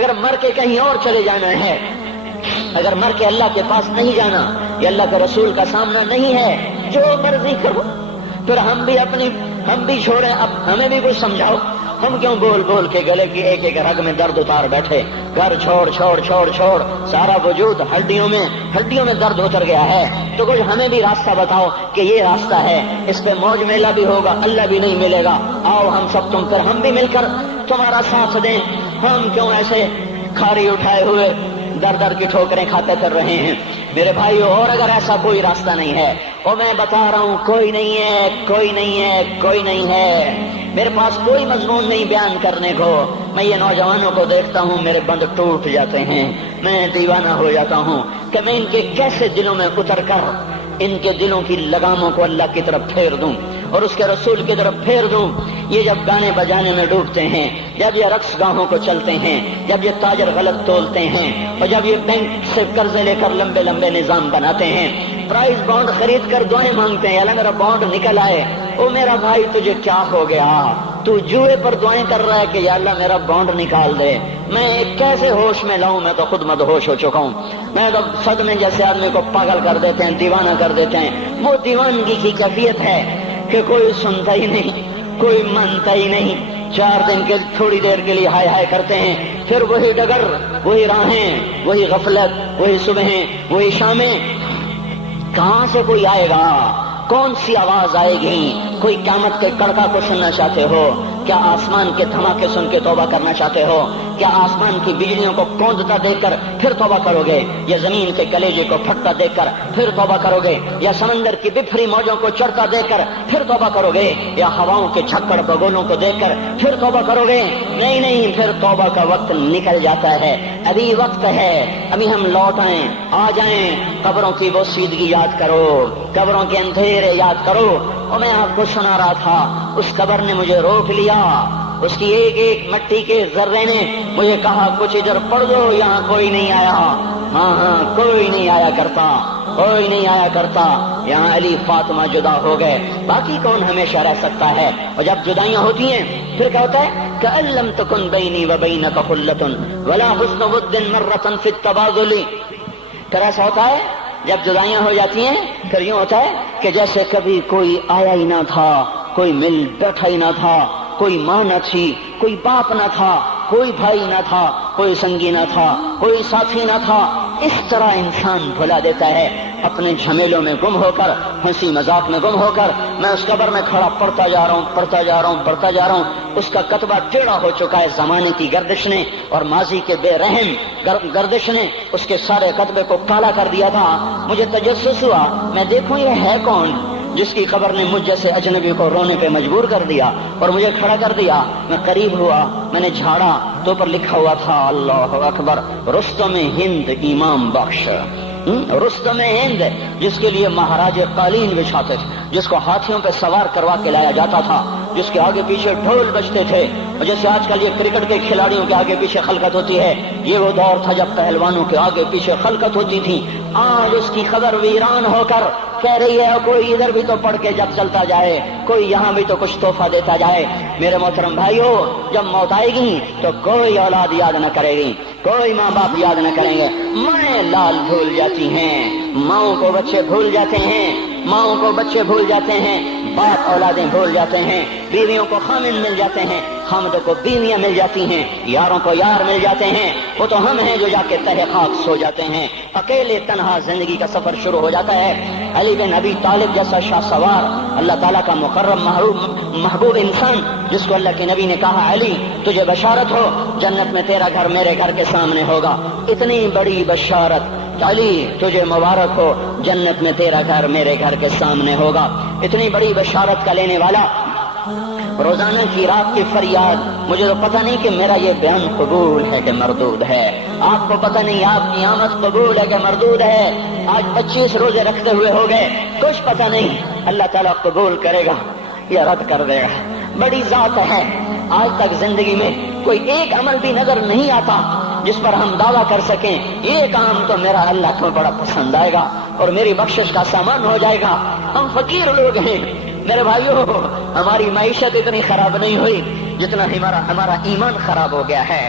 اگر مر کے کہیں اور چلے جانا ہے، اگر مر کے اللہ کے پاس نہیں جانا یا اللہ کے رسول کا سامنا نہیں ہے، جو مرضی کرو، پھر ہم بھی چھوڑیں، اب ہمیں بھی کچھ سمجھاؤ، ہم کیوں بول بول کے گلے کی ایک ایک رگ میں درد اتار بیٹھے؟ گھر چھوڑ چھوڑ چھوڑ چھوڑ، سارا وجود ہڈیوں میں درد اتر گیا ہے، تو کچھ ہمیں بھی راستہ بتاؤ کہ یہ راستہ ہے، اس پہ موج میلہ بھی ہوگا، اللہ بھی نہیں ملے گا، آؤ ہم سب تم پر ہم بھی مل کر تمہارا ساتھ دیں۔ ہم کیوں ایسے کھاری اٹھائے ہوئے در در کی ٹھوکریں کھاتے پھر رہے ہیں؟ میرے بھائیو، اور اگر ایسا کوئی راستہ نہیں ہے، اور میں بتا رہا ہوں کوئی نہیں ہے، کوئی نہیں ہے، کوئی نہیں ہے، میرے پاس کوئی مضمون نہیں بیان کرنے کو، میں یہ نوجوانوں کو دیکھتا ہوں میرے بند ٹوٹ جاتے ہیں، میں دیوانہ ہو جاتا ہوں کہ میں ان کے کیسے دلوں میں اتر کر ان کے دلوں کی لگاموں کو اللہ کی طرف پھیر دوں اور اس کے رسول کی طرف پھیر دوں۔ یہ جب گانے بجانے میں ڈوبتے ہیں، جب یہ رقص گاہوں کو چلتے ہیں، جب یہ تاجر غلط تولتے ہیں، اور جب یہ بینک سے قرضے لے کر لمبے لمبے نظام بناتے ہیں، پرائز بانڈ خرید کر دعائیں مانگتے ہیں، اللہ میرا بانڈ نکل آئے، او میرا بھائی تجھے کیا ہو گیا؟ تو جوئے پر دعائیں کر رہا ہے کہ یا اللہ میرا بانڈ نکال دے۔ میں کیسے ہوش میں لاؤں؟ میں تو خود مدہوش ہو چکا ہوں۔ میں تو صدمے جیسے آدمی کو پاگل کر دیتے ہیں، دیوانہ کر دیتے ہیں۔ وہ دیوانگی کی کیفیت ہے کہ کوئی سنتا ہی نہیں، کوئی مانتا ہی نہیں، 4 دن کے تھوڑی دیر کے لیے ہائے ہائے کرتے ہیں، پھر وہی ڈگر، وہی راہیں، وہی غفلت، وہی صبحیں، وہی شامیں۔ کہاں سے کوئی آئے گا؟ کون سی آواز آئے گی؟ کوئی قیامت کے کڑکا کو سننا چاہتے ہو؟ کیا آسمان کے دھماکے سن کے توبہ کرنا چاہتے ہو؟ کیا آسمان کی بجلیوں کو کوندتا دیکھ کر پھر توبہ کرو گے؟ یا زمین کے کلیجے کو پھٹتا دیکھ کر پھر توبہ کرو گے؟ یا سمندر کی بفری موجوں کو چڑھتا دیکھ کر پھر توبہ کرو گے؟ یا ہواؤں کے جھکڑ بگولوں کو دیکھ کر پھر توبہ کرو گے؟ نہیں نہیں، پھر توبہ کا وقت نکل جاتا ہے، ابھی وقت ہے، ابھی ہم لوٹ آئیں، آ جائیں۔ قبروں کی وہ سیدگی یاد کرو، قبروں کے اندھیرے یاد کرو۔ اور میں آپ کو سنا رہا تھا، اس قبر نے مجھے روک لیا، اس کی ایک ایک مٹی کے ذرے نے مجھے کہا کچھ ادھر پڑھ دو، یہاں کوئی نہیں آیا۔ ہاں کوئی نہیں آیا کرتا، کوئی نہیں آیا کرتا، یہاں علی فاطمہ جدا ہو گئے، باقی کون ہمیشہ رہ سکتا ہے؟ اور جب جدائیاں ہوتی ہیں پھر کیا ہوتا ہے؟ کأن لم تکن بینی وبینک خلۃ ولا حسن ود مرۃ فی التبادل۔ پھر ایسا ہوتا ہے جب جدائیاں ہو جاتی ہیں، پھر یوں ہوتا ہے کہ جیسے کبھی کوئی آیا ہی نہ تھا، کوئی مل بیٹھا ہی نہ تھا، کوئی ماں نہ تھی، کوئی باپ نہ تھا، کوئی بھائی نہ تھا، کوئی سنگی نہ تھا، کوئی ساتھی نہ تھا۔ اس طرح انسان بھلا دیتا ہے اپنے جھمیلوں میں گم ہو کر، ہنسی مذاق میں گم ہو کر۔ میں اس قبر میں کھڑا پڑھتا جا رہا ہوں، پڑھتا جا رہا ہوں، پڑھتا جا رہا ہوں۔ اس کا کتبہ ٹیڑھا ہو چکا ہے، زمانے کی گردش نے اور ماضی کے بے رحم گردش نے اس کے سارے کتبے کو کالا کر دیا تھا۔ مجھے تجسس ہوا، میں دیکھوں یہ ہے کون جس کی قبر نے مجھ جیسے اجنبی کو رونے پہ مجبور کر دیا اور مجھے کھڑا کر دیا۔ میں قریب ہوا، میں نے جھاڑا تو پر لکھا ہوا تھا اللہ اکبر، رستم ہند امام بخش۔ رستم ہند، جس کے لیے مہاراج قالین بچھاتے تھے، جس کو ہاتھیوں پہ سوار کروا کے لایا جاتا تھا، جس کے آگے پیچھے ڈھول بجتے تھے، اور جیسے آج کل یہ کرکٹ کے کھلاڑیوں کے آگے پیچھے خلقت ہوتی ہے، یہ وہ دور تھا جب پہلوانوں کے آگے پیچھے خلقت ہوتی تھی۔ آج اس کی خبر ویران ہو کر کہہ رہی ہے کوئی ادھر بھی تو پڑھ کے جب چلتا جائے، کوئی یہاں بھی تو کچھ تحفہ دیتا جائے۔ میرے محترم بھائیو، جب موت آئے گی تو کوئی اولاد یاد نہ کرے گی، کوئی ماں باپ یاد نہ کریں گے، مائیں لال بھول جاتی ہیں، ماؤں کو بچے بھول جاتے ہیں، ماؤں کو بچے بھول جاتے ہیں، باپ اولادیں بھول جاتے ہیں، بیویوں کو خامن مل جاتے ہیں، خامدوں کو بیویاں مل جاتی ہیں، یاروں کو یار مل جاتے ہیں۔ وہ تو ہم ہیں جو جا کے تہہ خاک سو جاتے ہیں، اکیلے تنہا زندگی کا سفر شروع ہو جاتا ہے۔ علی بن ابی طالب جیسا شاہ سوار، اللہ تعالیٰ کا مکرم محبوب انسان، جس کو اللہ کے نبی نے کہا علی تجھے بشارت ہو، جنت میں تیرا گھر میرے گھر کے سامنے ہوگا، اتنی بڑی بشارت علی تجھے مبارک ہو، جنت میں تیرا گھر میرے گھر کے سامنے ہوگا۔ اتنی بڑی بشارت کا لینے والا، روزانہ کی رات کی فریاد، مجھے تو پتہ نہیں کہ میرا یہ بیان قبول ہے کہ مردود ہے، آپ کو پتہ نہیں آپ کی آمد قبول ہے کہ مردود ہے۔ آج 25 روزے رکھتے ہوئے ہو گئے، کچھ پتہ نہیں اللہ تعالیٰ قبول کرے گا یا رد کر دے گا، بڑی ذات ہے۔ آج تک زندگی میں کوئی ایک عمل بھی نظر نہیں آتا جس پر ہم دعویٰ کر سکیں یہ کام تو میرا اللہ کو بڑا پسند آئے گا اور میری بخشش کا سامان ہو جائے گا۔ ہم فقیر لوگ ہیں میرے بھائیو، ہماری معیشت اتنی خراب نہیں ہوئی جتنا ہمارا ایمان خراب ہو گیا ہے۔